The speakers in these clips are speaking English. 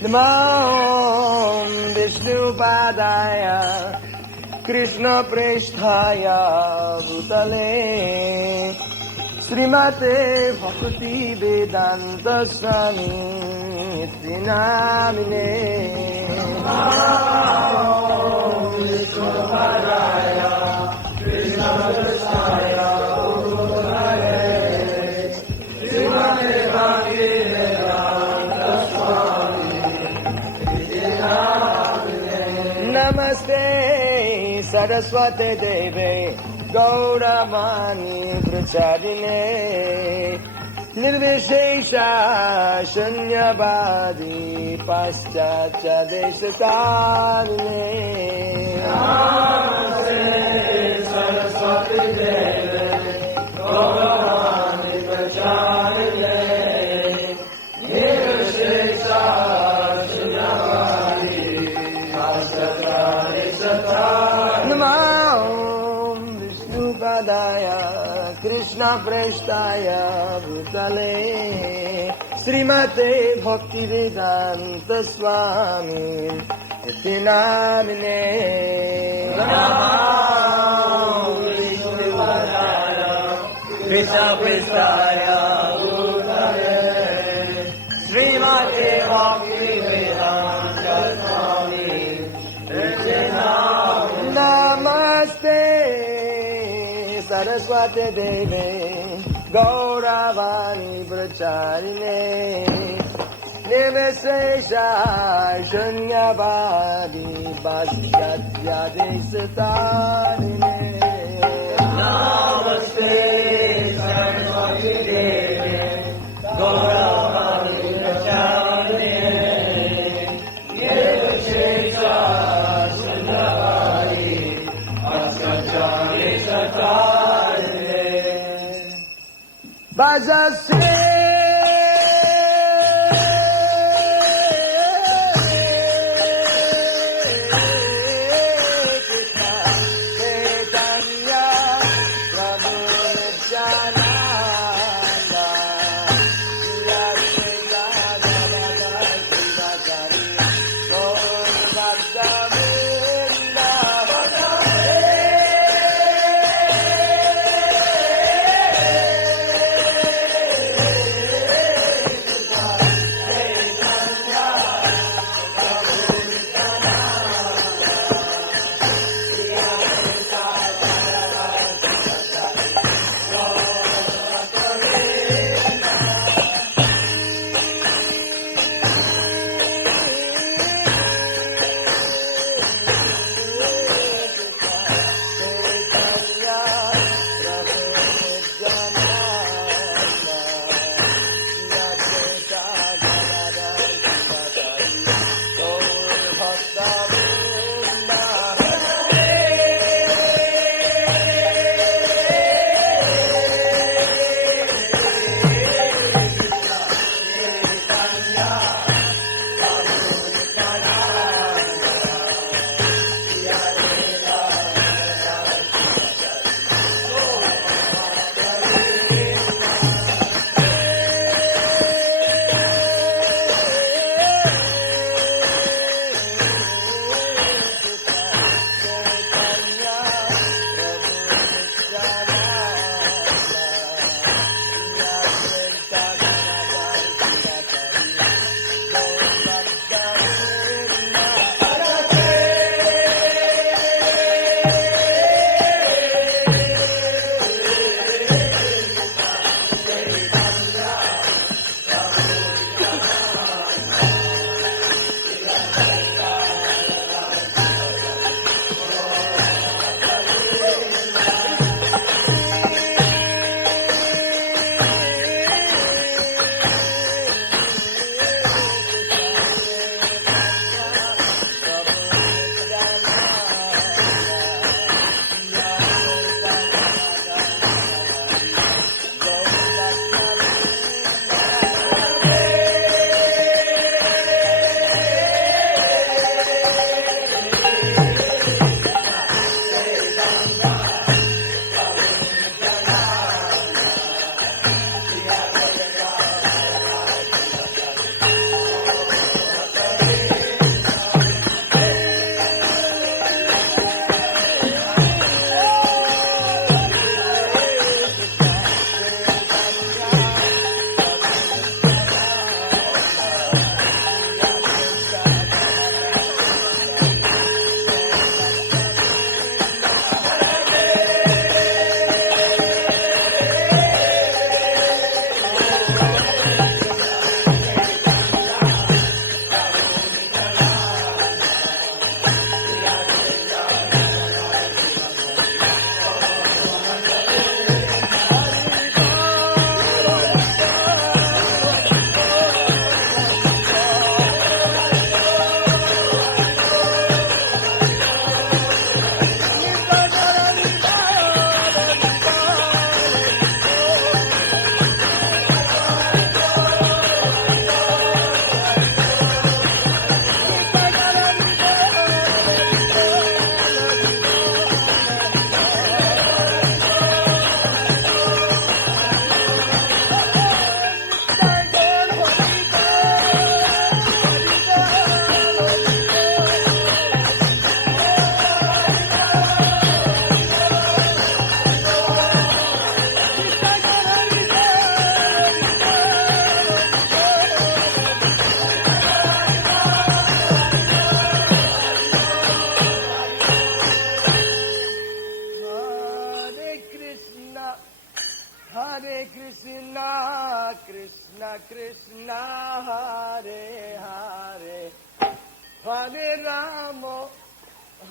Namo Vishnupadaya Krishna Presthaya Bhutale Srimate Bhakti Vedanta Swami Namine Namo Vishnupadaya Krishna Presthaya Bhutale Srimate Bhakti Vedanta Swami Namaste Saraswati Devi Gauramani Pracharine Nirvishesha Shunyavadi Paschatya Deshatarine Namaste Saraswati Devi Gauramani Pracharine Nirvishesha Namo Vishnupadaya Krishna Presthaya Bhutale Srimate Bhakti Vedanta Swami Namine Namo Vishnupadaya Krishna Presthaya Bhutale Srimate Bhakti Vedanta Swami Namaste Saraswati Devi Gauravani Bracharine Nivesesha Shunyavadi Paschatya Deshatarine Namaste Saraswati Devi Gauravani Bracharine Nivesesha Bajase Krishna Chaitanya Prabhu Nityananda Yasena Navada Sivakari Gaur Bhaktavinda Bhaktavinda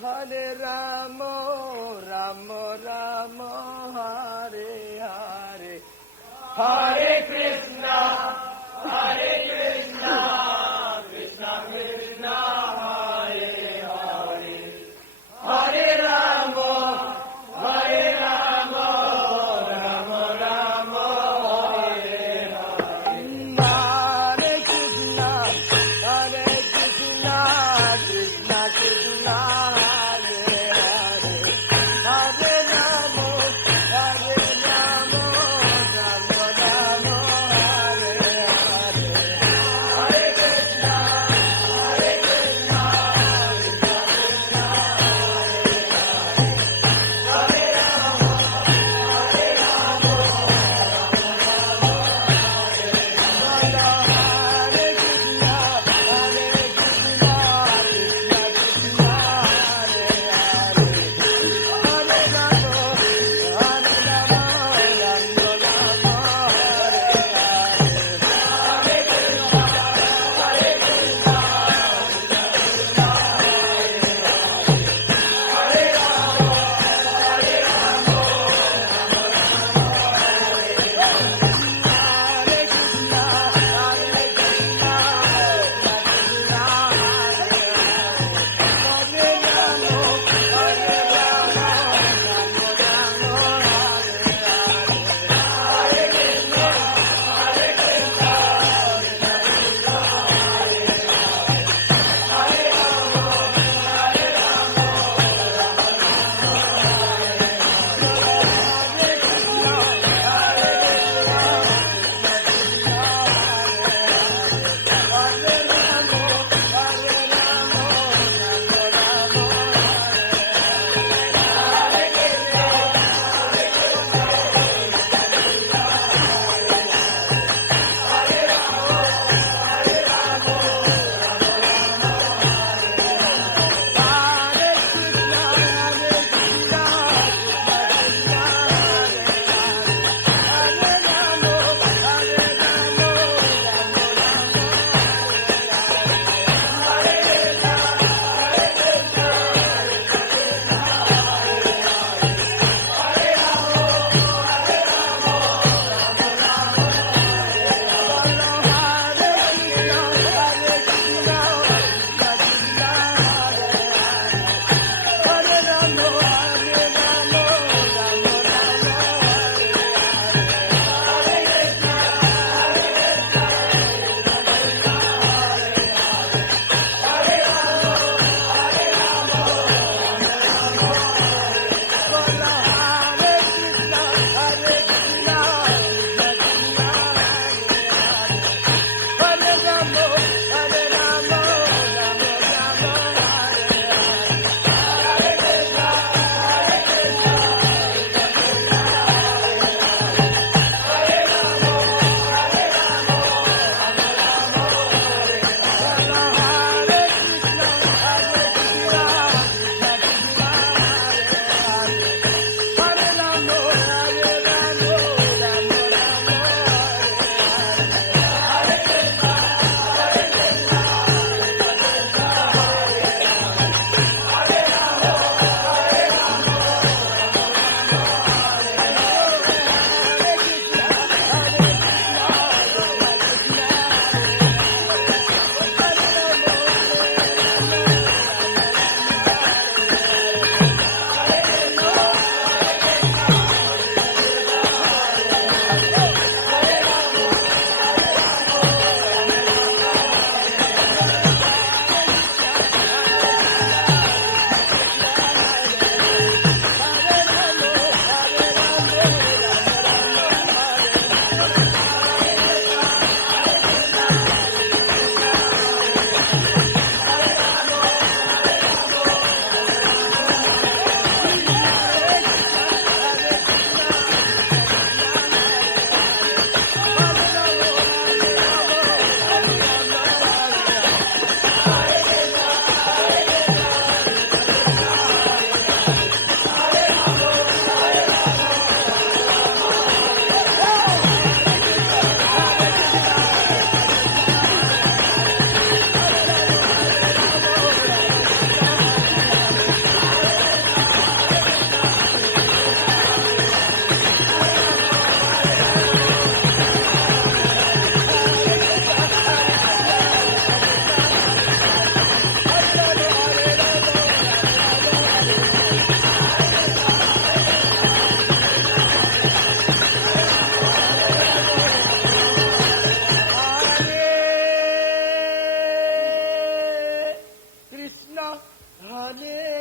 Hare Ramo, Ramo Ramo, Hare Hare, Hare Krishna, Hare Krishna, Krishna Krishna, Hare Hare, Hare Ramo, Hare Ramo, Ramo Ramo, Hare Hare, Hare Krishna, Hare Krishna, Krishna Krishna, Hare Hare, Hare Ramo, Hare Ramo, Ramo Ramo, Hare Hare.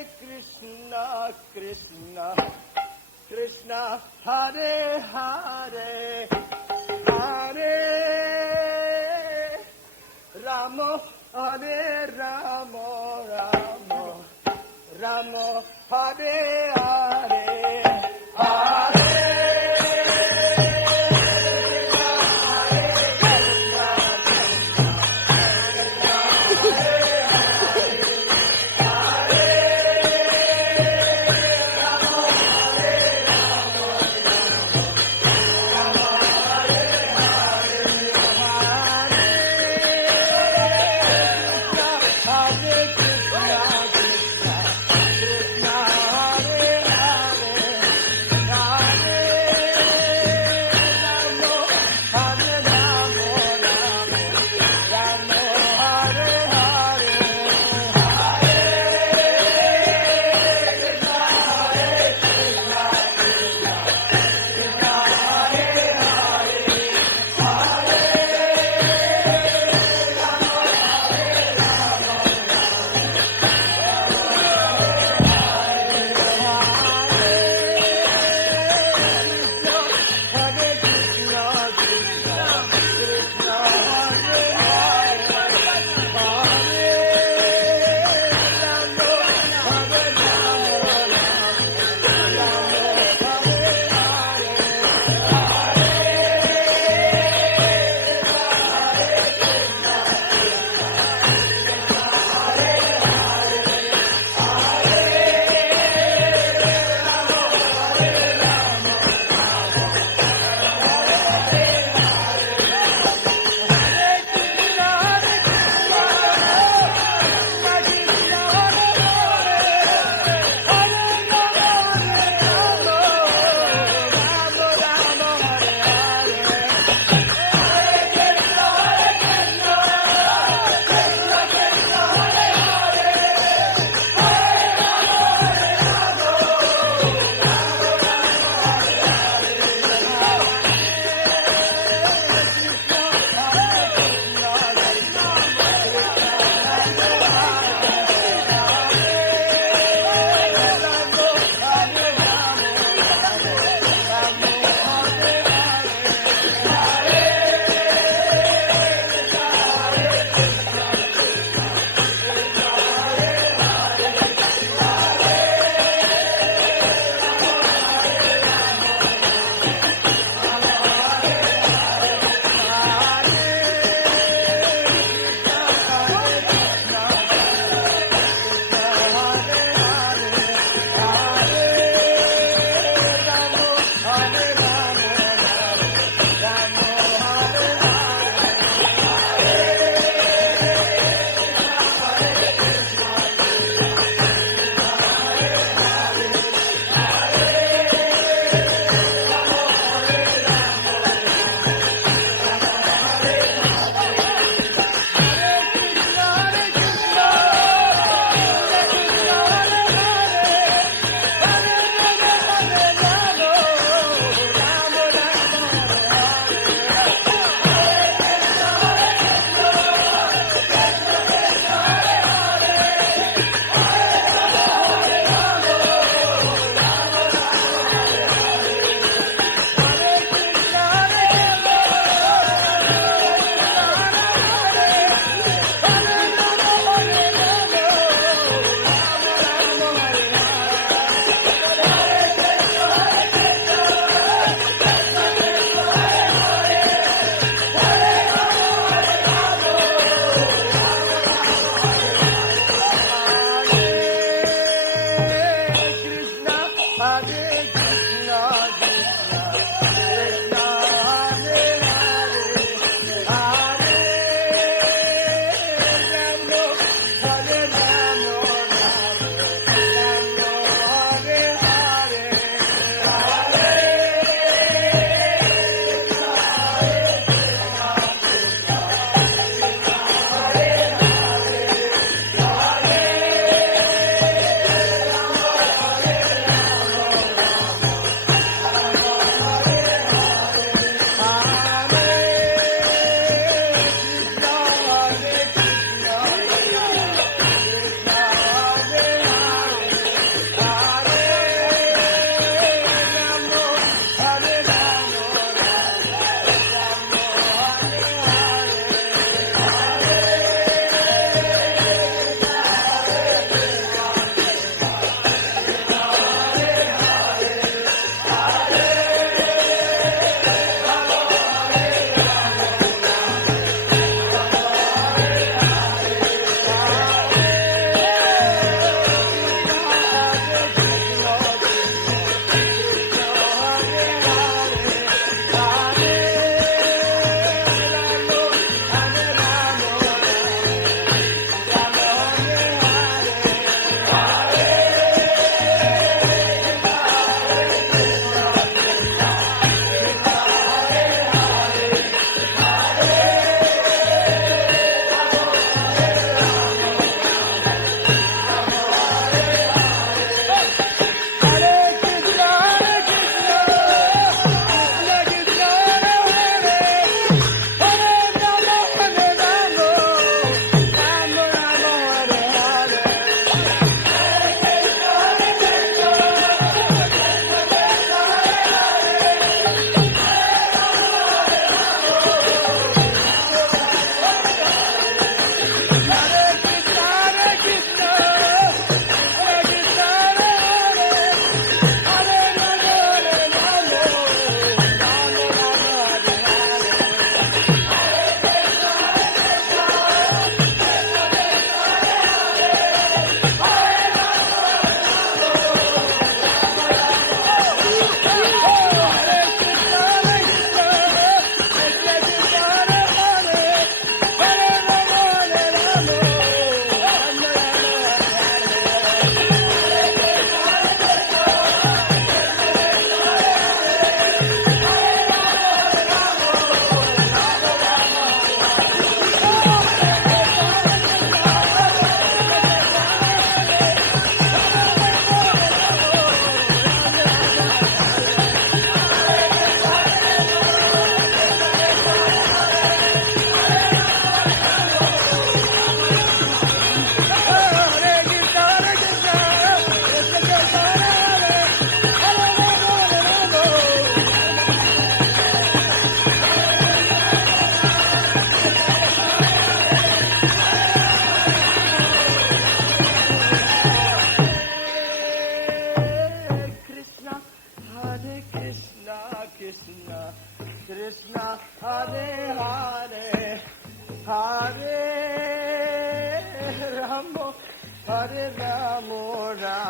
Krishna, Krishna, Krishna, Hare Hare, Hare Ramo, Hare Ramo, Ramo, Ramo, Hare Hare, Hare. Hare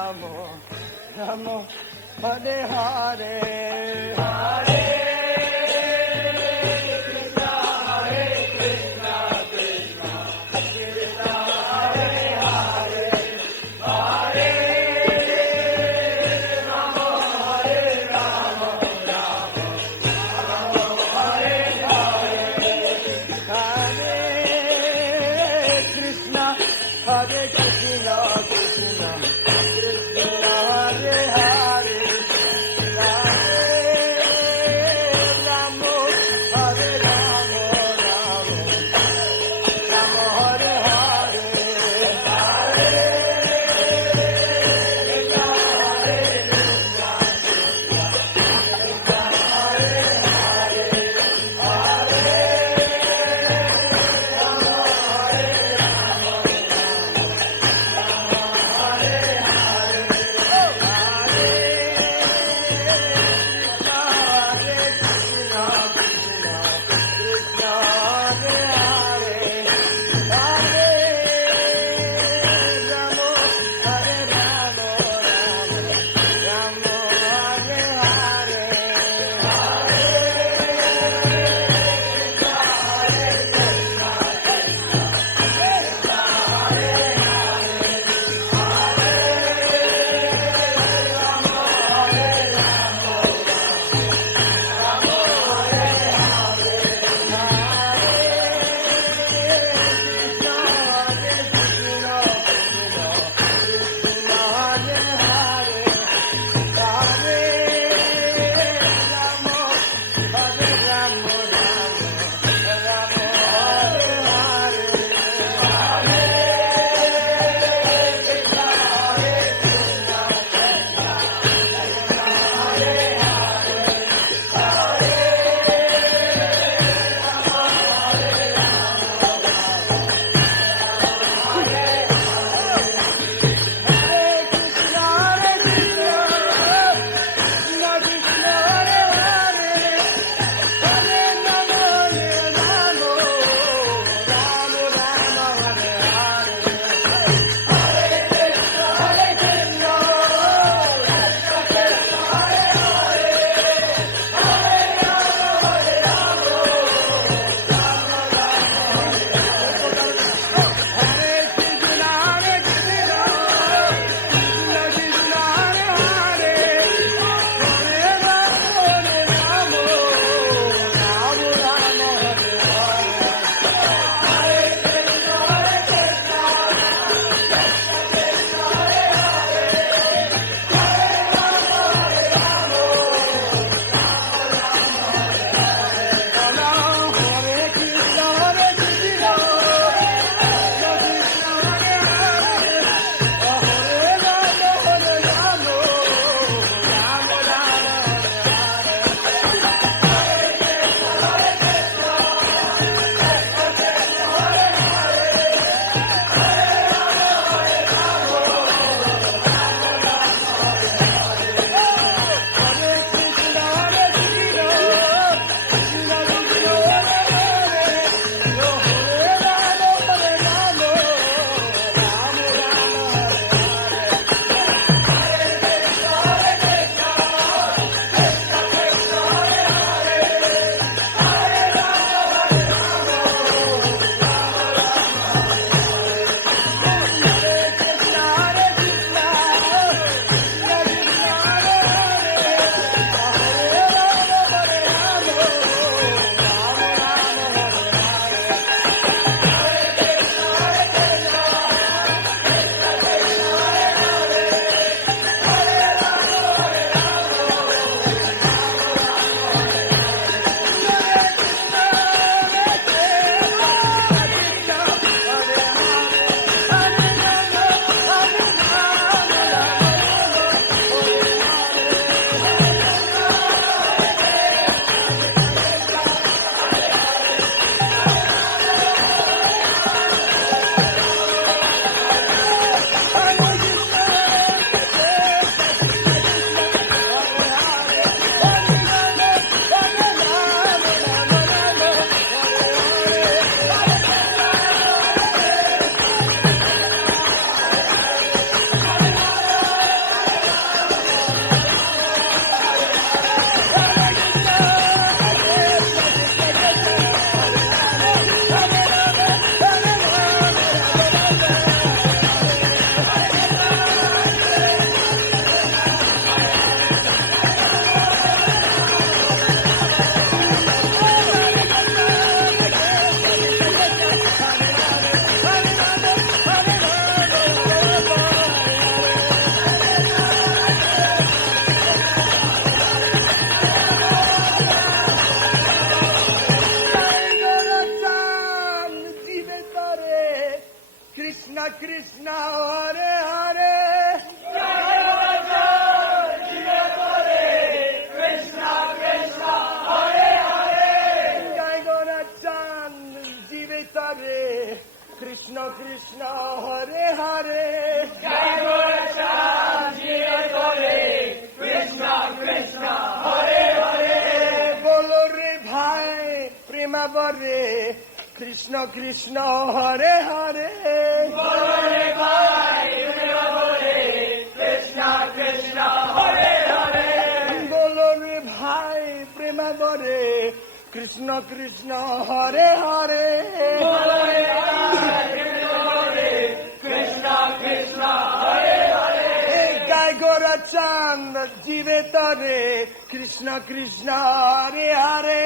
Ramo, Hare Hare, Hare Krishna, Hare Krishna, Krishna Krishna, Hare Hare, Hare Ramo, Hare Ramo, Ramo Hare Hare, Hare Krishna, Hare Krishna, Krishna Krishna, Hare Hare, Hare Krishna Krishna Hare Hare बोलो रे भाई प्रेम बोले Krishna Krishna Hare Hare Bolo re bhai prema bore Krishna Krishna Hare Hare बोलो रे भाई प्रेम बोले Krishna Krishna Hare Hare Gai Gora Chand Jive Tare Krishna Krishna Hare Hare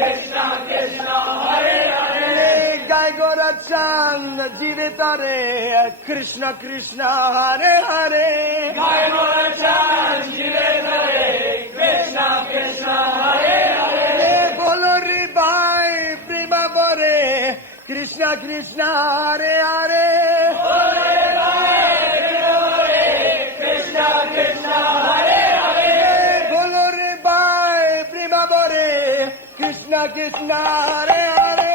Krishna Krishna Hare Hare Gai Gora Chand Jive Tare Krishna Krishna Hare Hare गाय मोर चांद जीवे करे Krishna Krishna Hare Hare Bolo re bhai prema bore Krishna Krishna Hare Hare बोलो रे भाई प्रेम बोले Krishna Krishna Hare Hare Bolo re bhai prema bore Krishna Krishna Hare Hare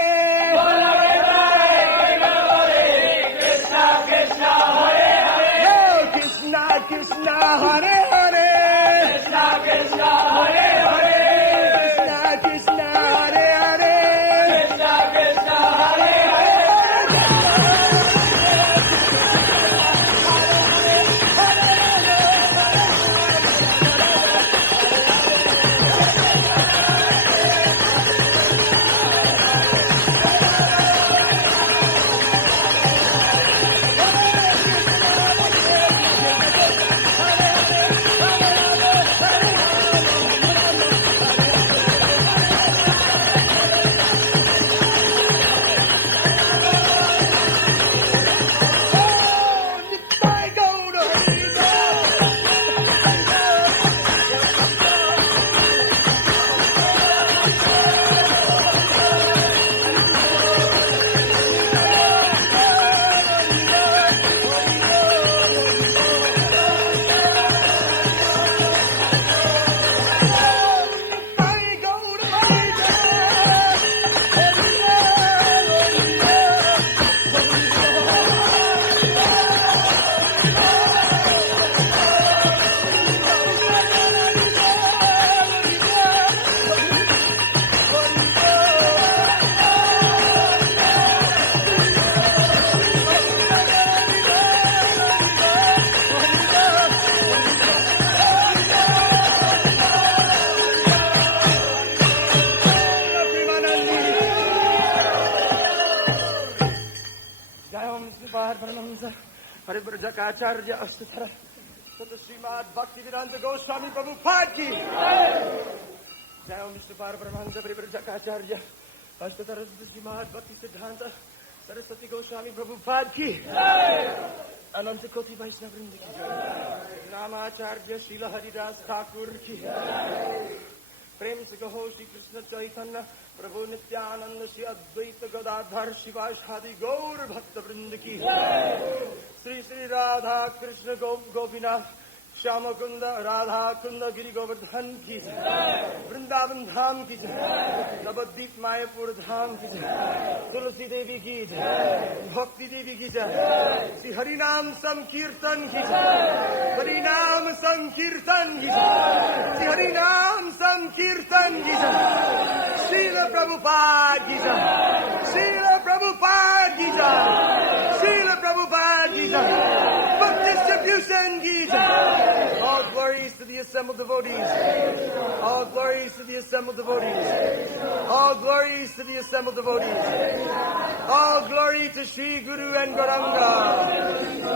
बोलो रे भाई प्रेम बोले Krishna Krishna Hare Hare Oh, Krishna Krishna Hare Hare Krishna Krishna Hare Hare Krishna Krishna Hare Hare Krishna Krishna Hare Hare Nitai Gaura Hari Nitai Gaura Jai Om Sripad Paramhamsa Parivrajakaacharya Astutara Tata Srimad Bhaktivedanta Goswami Prabhupada ki Jai Om Sripad Paramhamsa Parivrajakaacharya Astutara Tata Srimad Bhaktisiddhanta Saraswati Goswami Prabhupada ki Ananta Koti Vaishnava Vrinda ki Ramacharya Srila Haridas Thakur ki प्रेम से कहो श्री कृष्ण चैतन्य प्रभु नित्यानंद श्री अद्वैत गदाधर शिवाशादि गौर भक्त वृंद की श्री श्री राधा कृष्ण गोपीनाथ श्याम कुंद राधा कुंद गिरि गोवर्धन की वृंदावन धाम की नवद्वीप मायापुर धाम की तुलसी देवी की भक्ति देवी की श्री हरिनाम संकीर्तन की हरिनाम संकीर्तन की श्री हरिनाम संकीर्तन की श्रील प्रभुपाद की श्रील प्रभुपाद की श्रील प्रभुपाद की book distribution की all glories to the assembled devotees all glories to the assembled devotees all glories to the assembled devotees all glory to Shri Guru and Gauranga